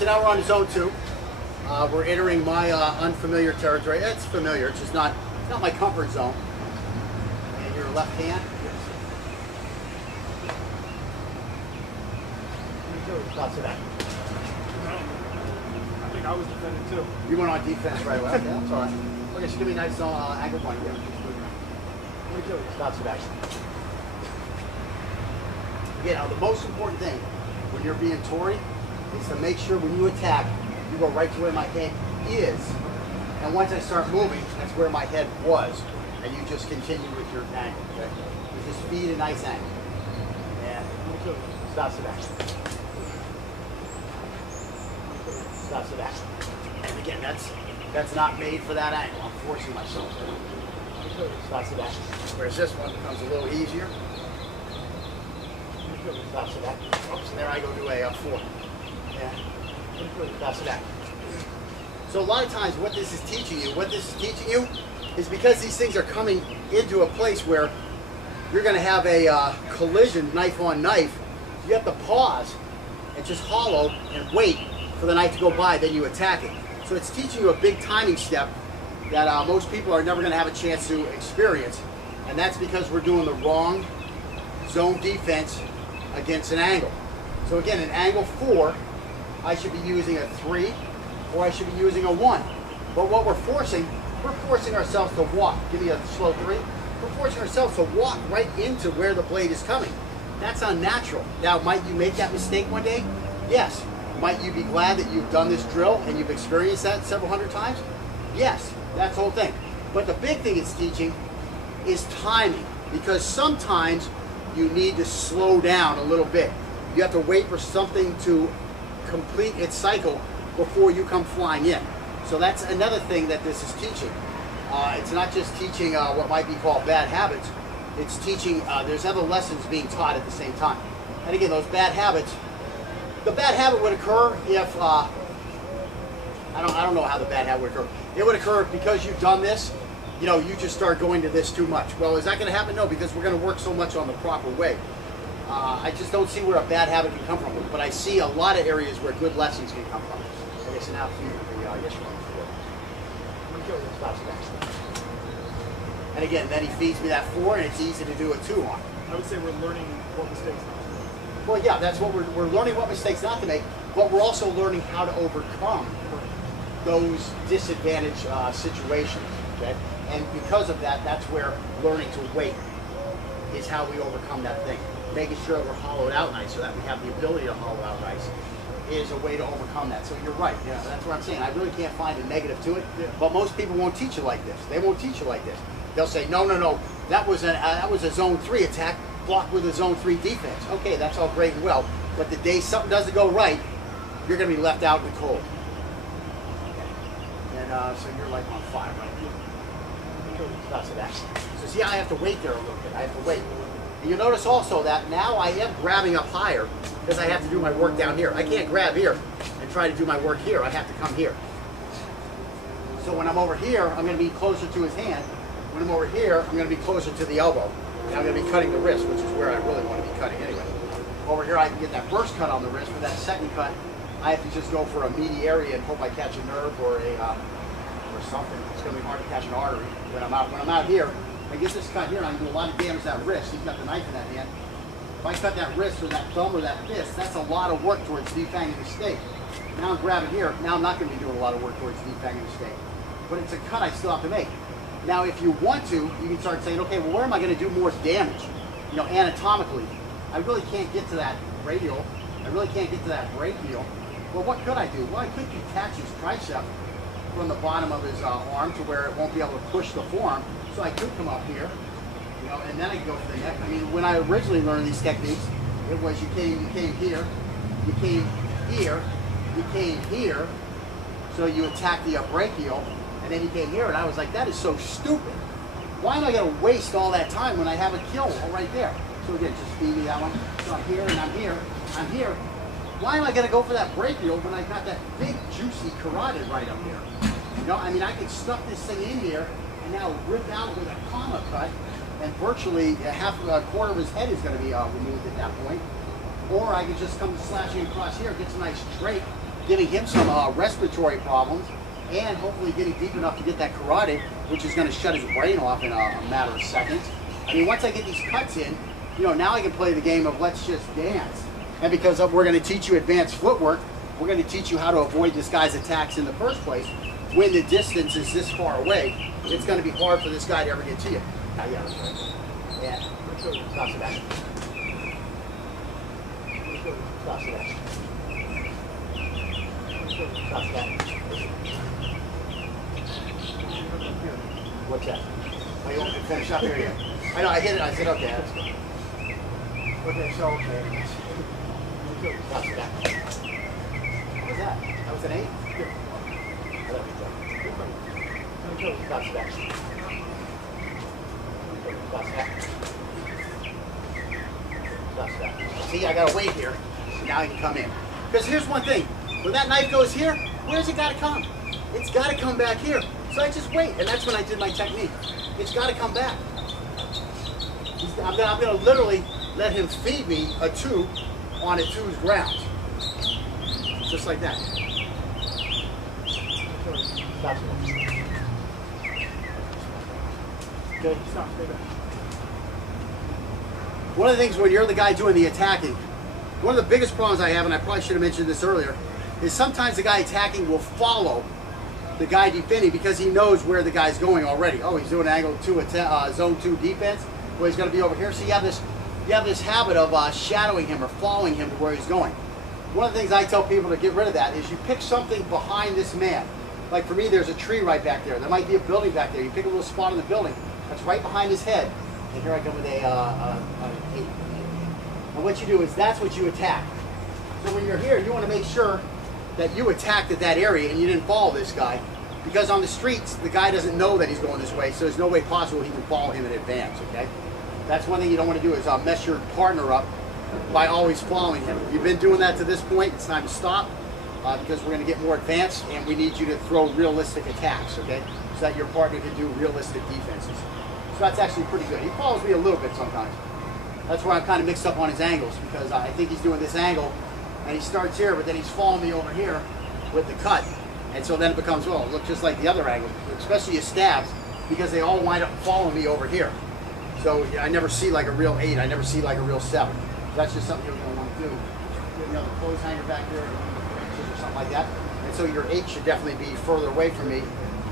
So now we're on zone 2. We're entering my unfamiliar territory. It's familiar, it's just not my comfort zone. And your left hand. Thoughts of that? I think I was defending too. You went on defense right away. Okay, that's all right. Okay, so give me a nice angle point here. Let me do it. Thoughts of that? Again, now the most important thing when you're being Tory is to make sure when you attack, you go right to where my head is. And once I start moving, that's where my head was. And you just continue with your angle. Okay? You just feed a nice angle. And stops of action. Stops of action. And again, that's not made for that angle. I'm forcing myself. Stops of action. Whereas this one becomes a little easier. Stops of action. Oops, and there I go to a 4. Yeah. Stops of action. So a lot of times what this is teaching you, is because these things are coming into a place where you're going to have a collision knife on knife, you have to pause and just hollow and wait for the knife to go by, then you attack it. So it's teaching you a big timing step that most people are never going to have a chance to experience, and that's because we're doing the wrong zone defense against an angle. So again, in angle 4, I should be using a 3, or I should be using a 1. But what we're forcing ourselves to walk. Give me a slow 3. We're forcing ourselves to walk right into where the blade is coming. That's unnatural. Now, might you make that mistake one day? Yes. Might you be glad that you've done this drill and you've experienced that several hundred times? Yes, that's the whole thing. But the big thing it's teaching is timing, because sometimes you need to slow down a little bit. You have to wait for something to complete its cycle before you come flying in. So that's another thing that this is teaching. It's not just teaching what might be called bad habits. It's teaching, there's other lessons being taught at the same time. And again, those bad habits, the bad habit would occur if, I don't know how the bad habit would occur. It would occur because you've done this, you know, you just start going to this too much. Well, is that going to happen? No, because we're going to work so much on the proper way. I just don't see where a bad habit can come from. But I see a lot of areas where good lessons can come from. Okay, so now for yes, and again, then he feeds me that 4, and it's easy to do a 2 on. I would say we're learning what mistakes not to make. Well, yeah, that's what we're learning, what mistakes not to make, but we're also learning how to overcome those disadvantaged situations. Okay, and because of that, that's where learning to wait is how we overcome that thing. Making sure that we're hollowed out nice, so that we have the ability to hollow out nice, is a way to overcome that. So you're right. Yeah, that's what I'm saying. I really can't find a negative to it. Yeah. But most people won't teach you like this. They won't teach you like this. They'll say, no, that was a zone 3 attack blocked with a zone 3 defense. Okay, that's all great and well. But the day something doesn't go right, you're going to be left out in the cold. Okay. And so you're like on 5, right? That's that. So see, I have to wait there a little bit. I have to wait. And you'll notice also that now I am grabbing up higher because I have to do my work down here. I can't grab here and try to do my work here. I have to come here. So when I'm over here, I'm going to be closer to his hand. When I'm over here, I'm going to be closer to the elbow. And I'm going to be cutting the wrist, which is where I really want to be cutting anyway. Over here, I can get that first cut on the wrist. For that second cut, I have to just go for a meaty area and hope I catch a nerve or or something. It's going to be hard to catch an artery. When I'm out here, I get this cut here, and I can do a lot of damage to that wrist. He's got the knife in that hand. If I cut that wrist or that thumb or that fist, that's a lot of work towards defanging the steak. Now I'm grabbing here. Now I'm not going to be doing a lot of work towards defanging the steak. But it's a cut I still have to make. Now, if you want to, you can start saying, okay, well, where am I going to do more damage? You know, anatomically, I really can't get to that radial. I really can't get to that brachial. Well, what could I do? Well, I could detach his tricep from the bottom of his arm to where it won't be able to push the forearm. So I could come up here, you know, and then I can go for the neck. I mean, when I originally learned these techniques, it was you came here, you came here, you came here, so you attack the brachial, and then you came here, and I was like, that is so stupid. Why am I going to waste all that time when I have a kill right there? So again, just feed me that one. So I'm here, and I'm here, I'm here. Why am I going to go for that brachial when I got that big, juicy carotid right up here? You know, I mean, I could stuff this thing in here and now rip out with a comma cut, and virtually a quarter of his head is going to be removed at that point. Or I could just come slashing across here, get some nice drape, giving him some respiratory problems, and hopefully getting deep enough to get that carotid, which is going to shut his brain off in a matter of seconds. I mean, once I get these cuts in, you know, now I can play the game of let's just dance. And because we're going to teach you advanced footwork, we're going to teach you how to avoid this guy's attacks in the first place. When the distance is this far away, it's going to be hard for this guy to ever get to you. Yeah, that's right. Yeah. Stop Sebastian. Stop Sebastian. Stop Sebastian. What's that? Oh, you want me to finish up here yet? I know, I hit it, I said, okay, that's good. Okay, so, okay. Stop Sebastian. What was that? That was an 8? Good. I love you, Joe. Stop Sebastian. Stop Sebastian. See, I gotta wait here. Now I can come in. Because here's one thing. When that knife goes here, where's it gotta come? It's gotta come back here. So I just wait, and that's when I did my technique. It's gotta come back. I'm gonna literally let him feed me a 2 on a 2's ground. Just like that. Stop. Good. Stop. Stay back. One of the things when you're the guy doing the attacking, one of the biggest problems I have, and I probably should have mentioned this earlier, is sometimes the guy attacking will follow the guy defending because he knows where the guy's going already. Oh, he's doing angle 2 zone 2 defense. Well, he's going to be over here. So you have this habit of shadowing him or following him to where he's going. One of the things I tell people to get rid of that is you pick something behind this man. Like for me, there's a tree right back there. There might be a building back there. You pick a little spot in the building that's right behind his head. And here I come with a 8. And what you do is that's what you attack. So when you're here, you want to make sure that you attacked at that area and you didn't follow this guy. Because on the streets, the guy doesn't know that he's going this way, so there's no way possible he can follow him in advance, okay? That's one thing you don't want to do is mess your partner up by always following him. You've been doing that to this point, it's time to stop because we're going to get more advanced and we need you to throw realistic attacks, okay? So that your partner can do realistic defenses. So that's actually pretty good. He follows me a little bit sometimes. That's why I'm kind of mixed up on his angles because I think he's doing this angle and he starts here, but then he's following me over here with the cut. And so then it becomes, well, it looks just like the other angle, especially his stabs, because they all wind up following me over here. So I never see like a real 8, I never see like a real 7. That's just something you're going to want to do. You know, the clothes hanger back there, or something like that. And so your 8 should definitely be further away from me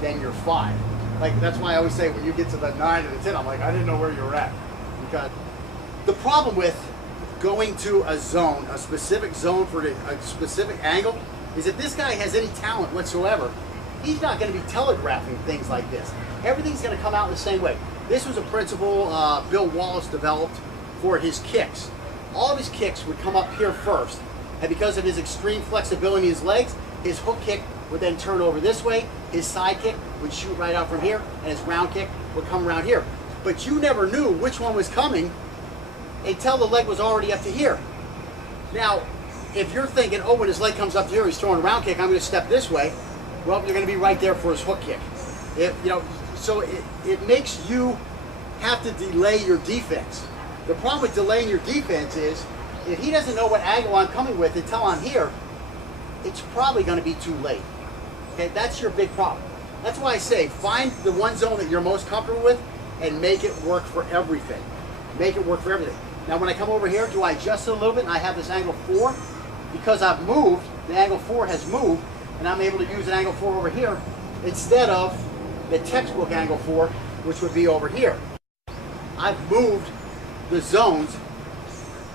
than your 5. Like, that's why I always say when you get to the 9 and the 10, I'm like, I didn't know where you were at. Because the problem with going to a zone, a specific zone for a specific angle, is if this guy has any talent whatsoever, he's not going to be telegraphing things like this. Everything's going to come out the same way. This was a principle Bill Wallace developed for his kicks. All of his kicks would come up here first, and because of his extreme flexibility in his legs, his hook kick would then turn over this way, his side kick would shoot right out from here, and his round kick would come around here. But you never knew which one was coming until the leg was already up to here. Now, if you're thinking, oh, when his leg comes up to here, he's throwing a round kick, I'm going to step this way, well, you're going to be right there for his hook kick. So it makes you have to delay your defense. The problem with delaying your defense is, if he doesn't know what angle I'm coming with until I'm here, it's probably going to be too late. Okay, that's your big problem. That's why I say, find the one zone that you're most comfortable with and make it work for everything. Make it work for everything. Now when I come over here, do I adjust it a little bit and I have this angle 4? Because I've moved, the angle 4 has moved, and I'm able to use an angle 4 over here instead of the textbook angle 4, which would be over here. I've moved the zones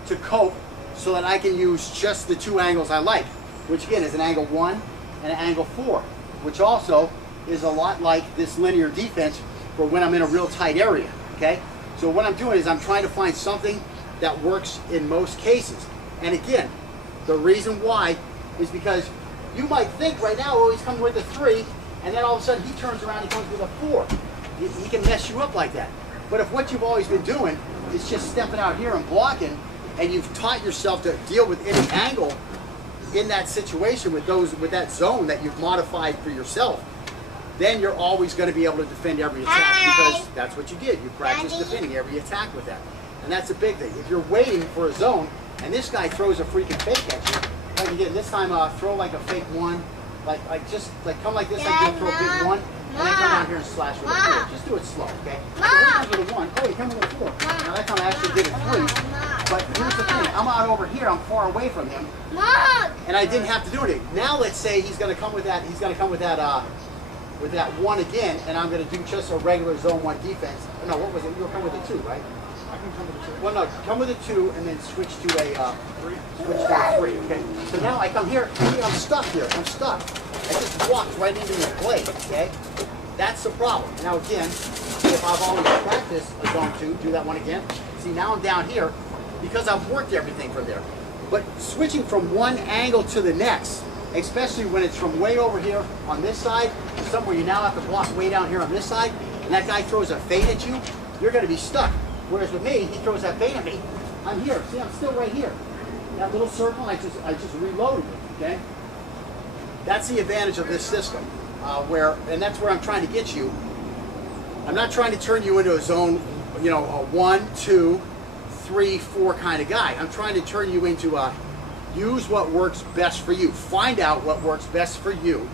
to cope so that I can use just the 2 angles I like, which again is an angle 1 and an angle 4, which also is a lot like this linear defense for when I'm in a real tight area, okay? So what I'm doing is I'm trying to find something that works in most cases. And again, the reason why is because you might think right now, oh, he's coming with a 3, and then all of a sudden he turns around and comes with a 4. He can mess you up like that. But if what you've always been doing is just stepping out here and blocking, and you've taught yourself to deal with any angle in that situation with that zone that you've modified for yourself, then you're always going to be able to defend every attack because that's what you did. You practiced defending every attack with that. And that's a big thing. If you're waiting for a zone and this guy throws a freaking fake at you, Like again, this time throw like a fake one. Like just like come like this, like you throw a big one. And then come down here and slash with a 4. Just do it slow, okay? So here comes with a 1. Oh, he comes with a 4. Now that time I actually did a 3. But here's the thing. I'm out over here. I'm far away from him. And I didn't have to do anything. Now let's say he's going to come with that. He's going to come with that 1 again, and I'm going to do just a regular zone 1 defense. No, what was it? You'll come with a 2, right? I can come with a 2. Well, no, come with a 2 and then switch to a 3. Switch to a 3. Okay. So now I come here. See, I'm stuck here. I'm stuck. I just walked right into his blade. Okay. That's the problem. Now again, if I've always practiced a zone 2, do that one again. See, now I'm down here because I've worked everything from there. But switching from one angle to the next, especially when it's from way over here on this side to somewhere you now have to block way down here on this side, and that guy throws a fade at you, you're going to be stuck. Whereas with me, he throws that fade at me, I'm here. See, I'm still right here. That little circle, I just reloaded it, okay? That's the advantage of this system, and that's where I'm trying to get you. I'm not trying to turn you into a zone, you know, a 1, 2, 3, 4 kind of guy. I'm trying to turn you into a use what works best for you. Find out what works best for you,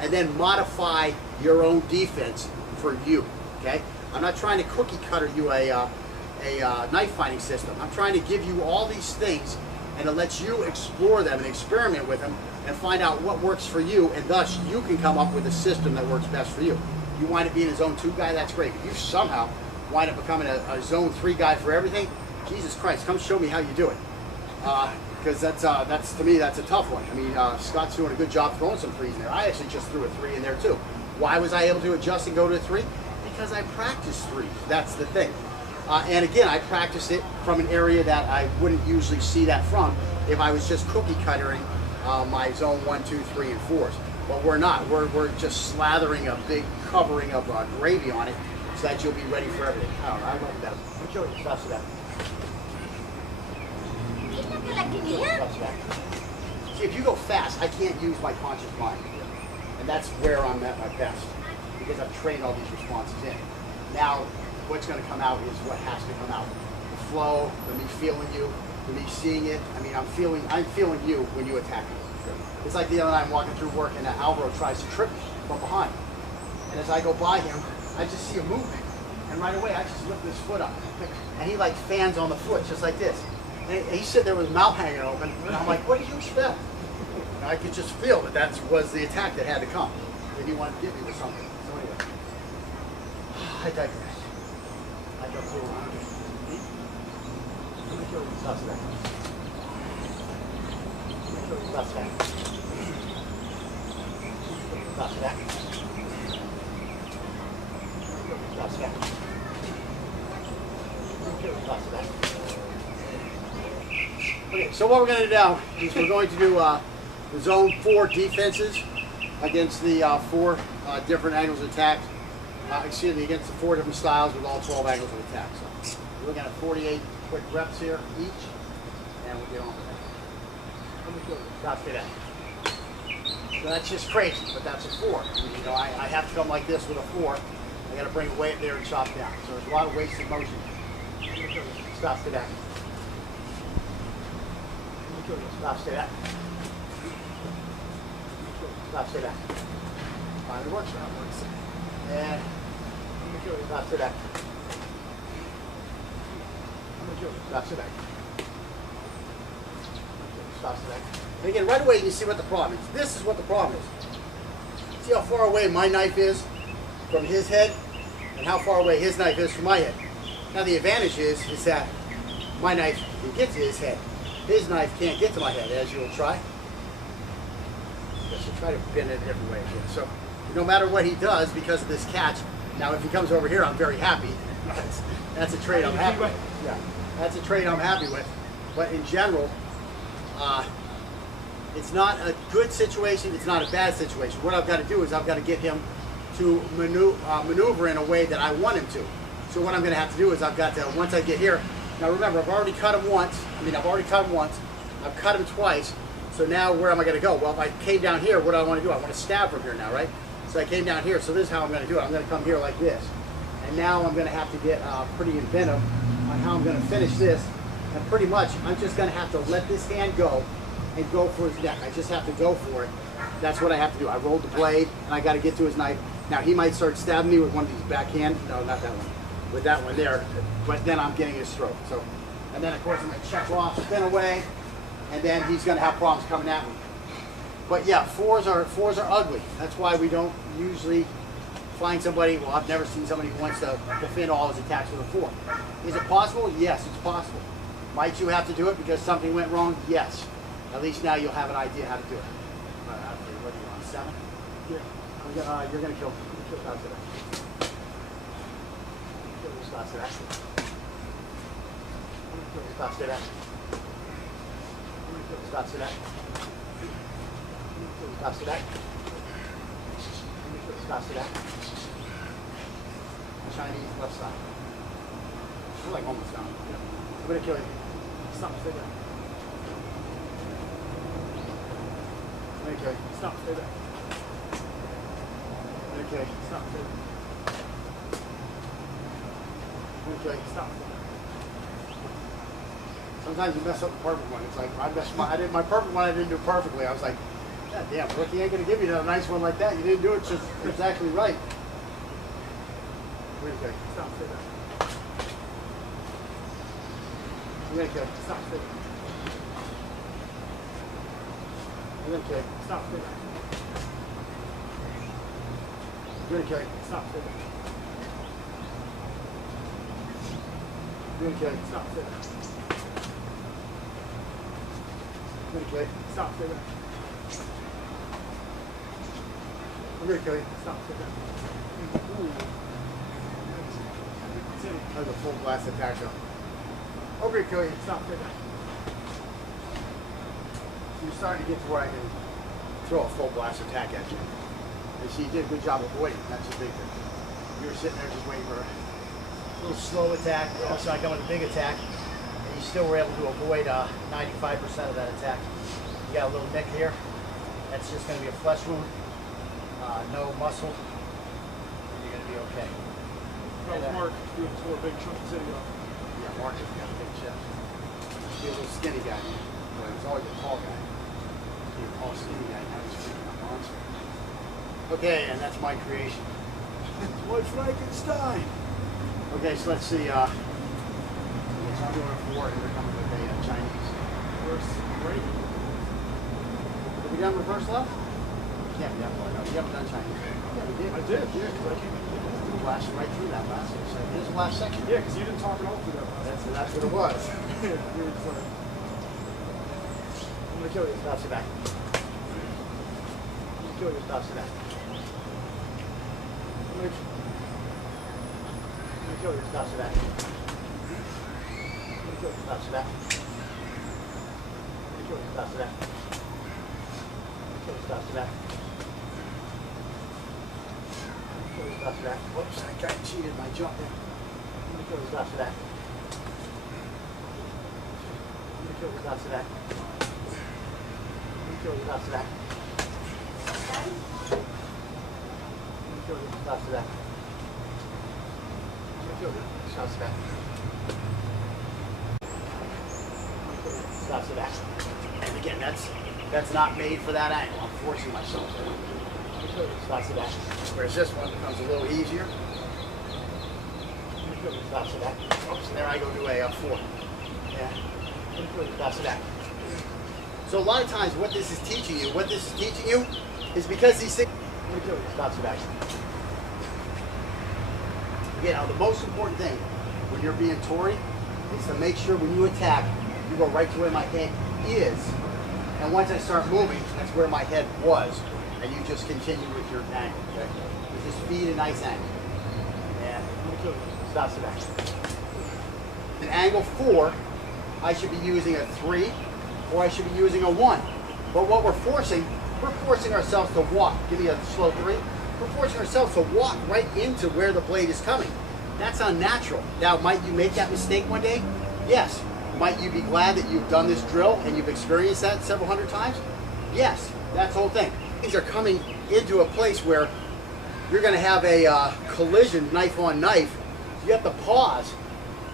and then modify your own defense for you, okay? I'm not trying to cookie cutter you a knife fighting system. I'm trying to give you all these things and to let you explore them and experiment with them and find out what works for you, and thus you can come up with a system that works best for you. You wind up being a zone 2 guy, that's great. If you somehow wind up becoming a zone 3 guy for everything, Jesus Christ, come show me how you do it. Because that's to me, that's a tough one. I mean, Scott's doing a good job throwing some 3s in there. I actually just threw a 3 in there too. Why was I able to adjust and go to a 3? Because I practiced 3s. That's the thing. And again, I practiced it from an area that I wouldn't usually see that from if I was just cookie cuttering my zone 1, 2, 3, and 4s. But we're not. We're just slathering a big covering of gravy on it so that you'll be ready for everything. I don't know. I like that. I'll show you stuff to that. See, if you go fast, I can't use my conscious mind. And that's where I'm at my best, because I've trained all these responses in. Now, what's going to come out is what has to come out. The flow, the me feeling you, the me seeing it. I mean, I'm feeling you when you attack me. It's like the other night I'm walking through work and Alvaro tries to trip me from behind. And as I go by him, I just see a movement. And right away, I just lift his foot up. And he like fans on the foot, just like this. And he said there was his mouth hanging open. And I'm like, what did you expect? And I could just feel that that was the attack that had to come. That he wanted to get me with something. So anyway, I digress. I go through around. Let me show you the suspect. Let me show you the suspect. Suspect. Suspect. Suspect. Okay, so what we're going to do now is we're going to do the zone 4 defenses against the 4 different angles of attack. Excuse me, against the 4 different styles with all 12 angles of attack. So we're looking at 48 quick reps here each, and we'll get on with that. Let me show you. Stop to that. So that's just crazy, but that's a 4. You know, I have to come like this with a 4. I got to bring it way up there and chop down. So there's a lot of wasted motion. Stop to that. Stop, stay that. Stop, stay that. Finally works now. And stop, stay that. Stop, stay that. Stop, stay that. And again, right away you see what the problem is. This is what the problem is. See how far away my knife is from his head, and how far away his knife is from my head. Now the advantage is that my knife can get to his head. His knife can't get to my head, as you'll try. Just try to bend it every way again. So no matter what he does, because of this catch, now if he comes over here, I'm very happy. That's a trade I'm happy with. Yeah, that's a trade I'm happy with. But in general, it's not a good situation, it's not a bad situation. What I've got to do is I've got to get him to maneuver in a way that I want him to. So what I'm going to have to do is I've got to, once I get here, now remember, I've already cut him once. I've cut him twice. So now where am I going to go? Well, if I came down here, what do I want to do? I want to stab from here now, right? So I came down here, so this is how I'm going to do it. I'm going to come here like this. And now I'm going to have to get pretty inventive on how I'm going to finish this. And pretty much, I'm just going to have to let this hand go and go for his neck. I just have to go for it. That's what I have to do. I rolled the blade, and I got to get to his knife. Now, he might start stabbing me with one of these backhand. No, not that one. With that one there. But then I'm getting his throat. So, and then, of course, I'm going to check off, spin away, and then he's going to have problems coming at me. But yeah, fours are ugly. That's why we don't usually find somebody. Well, I've never seen somebody who wants to defend all his attacks with a 4. Is it possible? Yes, it's possible. Might you have to do it because something went wrong? Yes. At least now you'll have an idea how to do it. What do you want, 7? Yeah. You're going to kill. Stop to that. Stop to that. Stop to that. Stop to that. Stop to that. Stop to that. Chinese left side. We're like almost done. I'm going to kill you. Stop, stay there. Okay. Stop, stay there. Okay. Stop, stay there. Okay. Stop. Sometimes you mess up the perfect one. It's like I did my perfect one. I didn't do perfectly. I was like, God damn, rookie ain't gonna give you a nice one like that. You didn't do it just exactly right. Okay. Stop. Stay there. Okay. Stop. Stay there. Okay. Stop. Stay there. Okay. Stop. Stay there. Okay. Stop. Stay there. Okay. Stop. Stay there. I'm gonna kill you. Stop. Stay there. That's a full blast attack though. I'm gonna kill you. Stop. Stay there. You're starting to get to where I can throw a full blast attack at you. And see, you did a good job avoiding. That's the big thing. You were sitting there just waiting for a little slow attack. Also, I come with a big attack, and you still were able to avoid 95% of that attack. You got a little nick here. That's just going to be a flesh wound, no muscle, and you're going to be okay. That was Mark doing this for a big chunk of city off. Yeah, Mark has got a big chest. He's a little skinny guy, but he was always a tall guy. He's a tall, skinny guy. Now he's freaking a monster. Okay, and that's my creation. What Frankenstein? Okay, so let's see. I'm doing a 4, and they're coming with a Chinese. Reverse right. Have we done reverse left? Can't be that far. No, you haven't done Chinese. Yeah, we did. I did, yeah, because I came in. We blasted right through that last section. So here's the last section. Yeah, because you didn't talk at all through that. That's what it was. You were just like, I'm going to kill you. Stop, sit back. I'm gonna kill you. Stop, sit back. I'm gonna kill you. Stop, sit back. I'm gonna kill you. Stop, sit back. I'm gonna kill you. Stop, sit back. I'm gonna kill you. Stop, sit back. Stop to that. Whoops, that guy cheated my jump there. I'm gonna kill his stop to that. I'm gonna kill his stop to that. I'm gonna kill his stop to that. I'm gonna kill his stop to that. I'm gonna kill his stop to that. I'm gonna kill his stop to that. And again, that's not made for that angle. I'm forcing myself there. Stop to that. Whereas this one becomes a little easier. Stop to that. Oops, and there I go do a 4. Yeah. Stop to that. So a lot of times what this is teaching you is because these things. Stop to that. Again, now the most important thing when you're being Tory is to make sure when you attack, you go right to where my head is. And once I start moving, that's where my head was. And you just continue with your angle, okay? You just feed a nice angle. And stop to that. In angle 4, I should be using a 3, or I should be using a 1. But what we're forcing ourselves to walk. Give me a slow 3. We're forcing ourselves to walk right into where the blade is coming. That's unnatural. Now, might you make that mistake one day? Yes. Might you be glad that you've done this drill and you've experienced that several hundred times? Yes. That's the whole thing. Things are coming into a place where you're going to have a collision knife on knife. You have to pause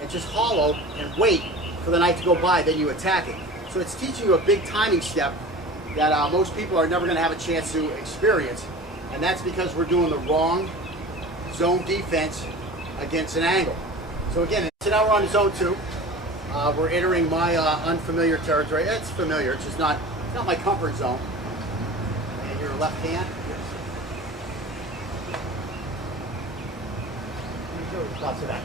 and just hollow and wait for the knife to go by, then you attack it. So it's teaching you a big timing step that most people are never going to have a chance to experience. And that's because we're doing the wrong zone defense against an angle. So again, so now we're on zone 2. We're entering my unfamiliar territory. It's familiar, it's just not my comfort zone. And your left hand. Thoughts of that?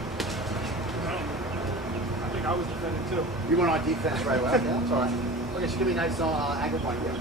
I think I was defending too. You went on defense right away. Okay, that's all right. Okay, just give me a nice angle point here.